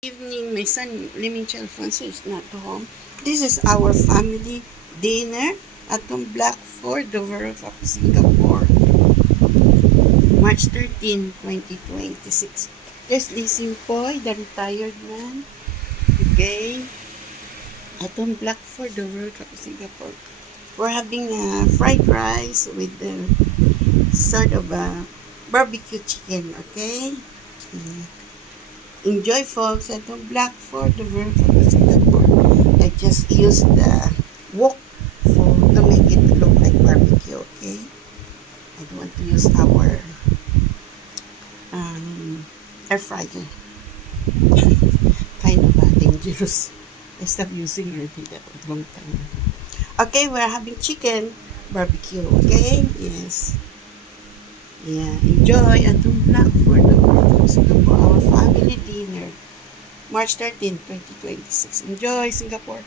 Evening, my son, Limincha Alfonso, is not home. This is our family dinner at the Black Fort, the World of Singapore, March 13, 2026. There's Lizzie Poy, the retired man. Okay. At the Black Fort, the World of Singapore. We're having fried rice with sort of a barbecue chicken, okay? Enjoy, folks, at the Black Fort, the World of Singapore. I just used the wok to make it look like barbecue, okay? I don't want to use our air fryer. Kind of dangerous. I stopped using it that long time. Okay, we're having chicken barbecue, okay? Yes. Yeah, enjoy at the Black Fort, the World of Singapore, our family dinner, March 13, 2026. Enjoy, Singapore.